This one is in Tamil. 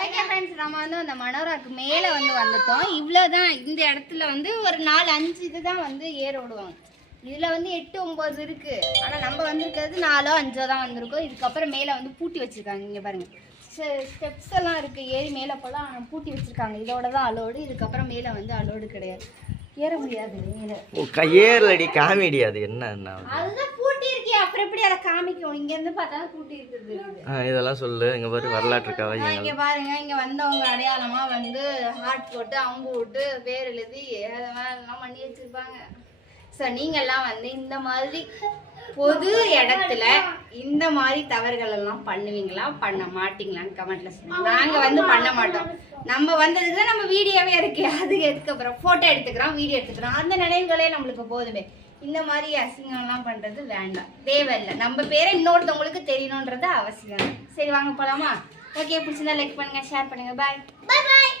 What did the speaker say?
ஓகே ஃப்ரெண்ட்ஸ் நம்ம வந்து அந்த மனோராக்கு மேலே வந்து வந்துட்டோம். இவ்வளோதான் இந்த இடத்துல வந்து ஒரு நாலு அஞ்சு இதுதான் வந்து ஏற விடுவாங்க இதில் வந்து எட்டு ஒம்பது இருக்கு. ஆனால் நம்ம வந்திருக்கிறது நாலோ அஞ்சோ தான் வந்திருக்கோம். இதுக்கப்புறம் மேலே வந்து பூட்டி வச்சிருக்காங்க. இங்கே பாருங்க. ஸ்டெப்ஸ் எல்லாம் இருக்கு. ஏறி மேலே போகலாம் பூட்டி வச்சிருக்காங்க. இதோட தான் அலோடு. இதுக்கப்புறம் மேலே வந்து அலோடு கிடையாது. ஏற முடியாது. மேலே. கையேறலடி. காமெடி அது. என்ன என்ன? அதுதான் பூட்டி இருக்கே அப்புறம் எப்படி அதை காமிக்கும்? இங்கேருந்து பார்த்தா பூட்டி இருக்குது இதெல்லாம் சொல்லு. இங்க பாரு வரலாற்று கவிஞர்கள் இங்க பாருங்க. இங்க வந்தவங்க அடையாளமா வந்து ஹார்ட் போட்டு அம்பு விட்டு பேர் எழுதி அதை மாதிரிலாம் பண்ணி வச்சிருப்பாங்க. ஸோ நீங்கெல்லாம் வந்து இந்த மாதிரி பொது இடத்துல இந்த மாதிரி தவறுகள் எல்லாம் பண்ணுவீங்களா? பண்ண மாட்டீங்களான்னு கமெண்ட்ல சொல்லுங்க. நாங்க வந்து பண்ண மாட்டோம். நம்ம வந்ததுக்கு தான் நம்ம வீடியோவே இருக்கு. அதுக்கு அதுக்கப்புறம் போட்டோ எடுத்துக்கிறோம் வீடியோ எடுத்துக்கிறோம். அந்த நினைவுகளே நம்மளுக்கு போதுமே. இந்த மாதிரி அசிங்கம்லாம் பண்ணுறது வேண்டாம். தேவையில்லை. நம்ம பேரை இன்னொருத்தவங்களுக்கு தெரியணுன்றது அவசியம். சரி வாங்க போலாமா? ஓகே பிடிச்சிருந்தா லைக் பண்ணுங்கள் ஷேர் பண்ணுங்கள் பாய் பாய் பாய்